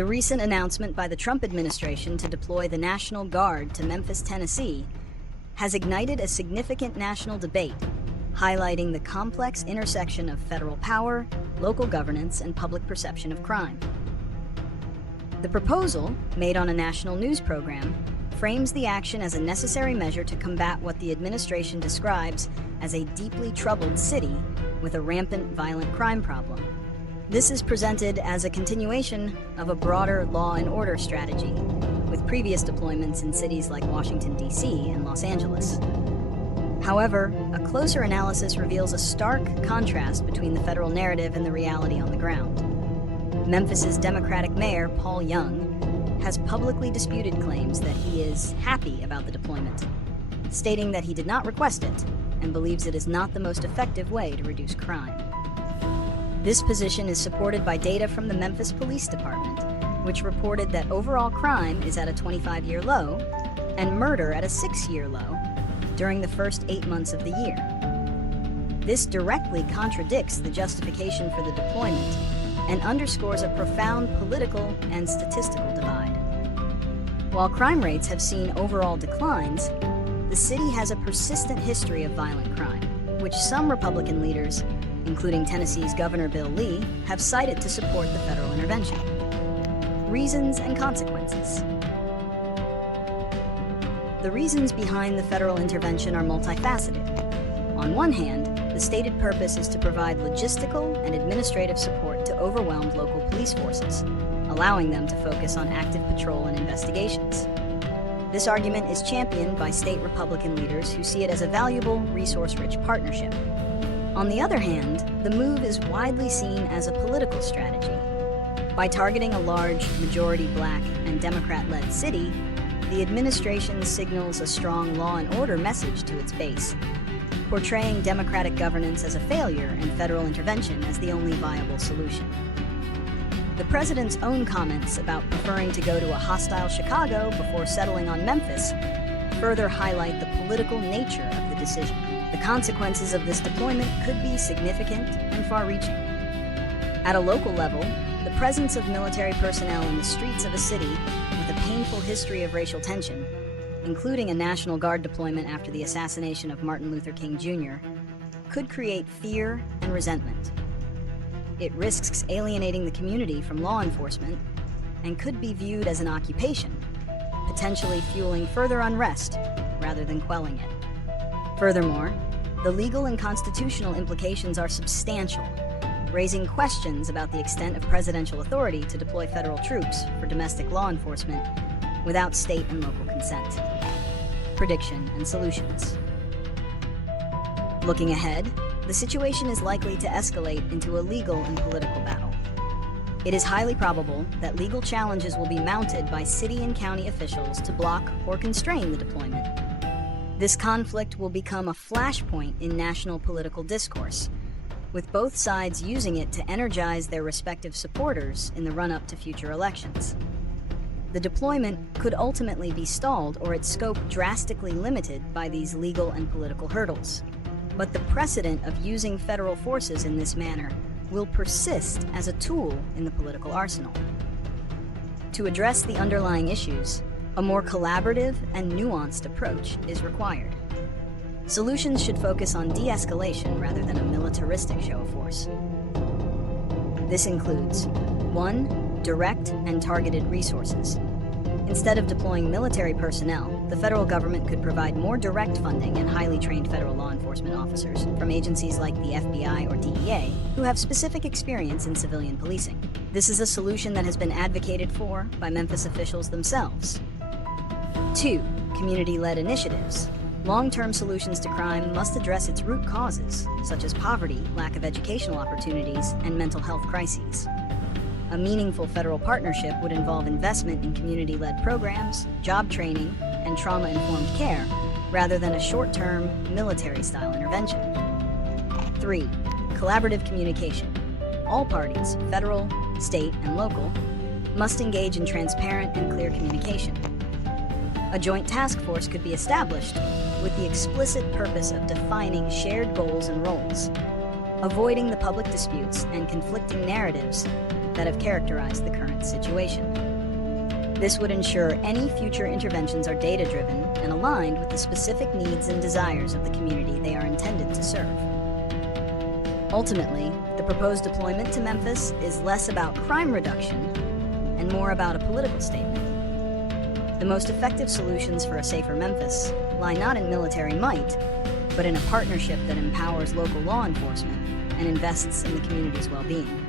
The recent announcement by the Trump administration to deploy the National Guard to Memphis, Tennessee, has ignited a significant national debate, highlighting the complex intersection of federal power, local governance, and public perception of crime. The proposal, made on a national news program, frames the action as a necessary measure to combat what the administration describes as a deeply troubled city with a rampant violent crime problem. This is presented as a continuation of a broader law and order strategy, with previous deployments in cities like Washington, D.C. and Los Angeles. However, a closer analysis reveals a stark contrast between the federal narrative and the reality on the ground. Memphis's Democratic Mayor Paul Young has publicly disputed claims that he is happy about the deployment, stating that he did not request it and believes it is not the most effective way to reduce crime. This position is supported by data from the Memphis Police Department, which reported that overall crime is at a 25-year low and murder at a 6-year low during the first 8 months of the year. This directly contradicts the justification for the deployment and underscores a profound political and statistical divide. While crime rates have seen overall declines, the city has a persistent history of violent crime, which some Republican leaders, including Tennessee's Governor Bill Lee, have cited to support the federal intervention. Reasons and consequences. The reasons behind the federal intervention are multifaceted. On one hand, the stated purpose is to provide logistical and administrative support to overwhelmed local police forces, allowing them to focus on active patrol and investigations. This argument is championed by state Republican leaders who see it as a valuable, resource-rich partnership. On the other hand, the move is widely seen as a political strategy. By targeting a large, majority Black and Democrat-led city, the administration signals a strong law and order message to its base, portraying democratic governance as a failure and federal intervention as the only viable solution. The president's own comments about preferring to go to a hostile Chicago before settling on Memphis further highlight the political nature of the decision. The consequences of this deployment could be significant and far-reaching. At a local level, the presence of military personnel in the streets of a city with a painful history of racial tension, including a National Guard deployment after the assassination of Martin Luther King Jr., could create fear and resentment. It risks alienating the community from law enforcement and could be viewed as an occupation, potentially fueling further unrest rather than quelling it. Furthermore, the legal and constitutional implications are substantial, raising questions about the extent of presidential authority to deploy federal troops for domestic law enforcement without state and local consent. Prediction and solutions. Looking ahead, the situation is likely to escalate into a legal and political battle. It is highly probable that legal challenges will be mounted by city and county officials to block or constrain the deployment. This conflict will become a flashpoint in national political discourse, with both sides using it to energize their respective supporters in the run-up to future elections. The deployment could ultimately be stalled or its scope drastically limited by these legal and political hurdles. But the precedent of using federal forces in this manner will persist as a tool in the political arsenal. To address the underlying issues, a more collaborative and nuanced approach is required. Solutions should focus on de-escalation rather than a militaristic show of force. This includes 1. Direct and targeted resources. Instead of deploying military personnel, the federal government could provide more direct funding and highly trained federal law enforcement officers from agencies like the FBI or DEA who have specific experience in civilian policing. This is a solution that has been advocated for by Memphis officials themselves. 2. Community-led initiatives. Long-term solutions to crime must address its root causes, such as poverty, lack of educational opportunities, and mental health crises. A meaningful federal partnership would involve investment in community-led programs, job training, and trauma-informed care, rather than a short-term, military-style intervention. 3. Collaborative communication. All parties, federal, state, and local, must engage in transparent and clear communication. A joint task force could be established with the explicit purpose of defining shared goals and roles. avoiding the public disputes and conflicting narratives that have characterized the current situation. This would ensure any future interventions are data-driven and aligned with the specific needs and desires of the community they are intended to serve. Ultimately, the proposed deployment to Memphis is less about crime reduction and more about a political statement. The most effective solutions for a safer Memphis lie not in military might, but in a partnership that empowers local law enforcement and invests in the community's well-being.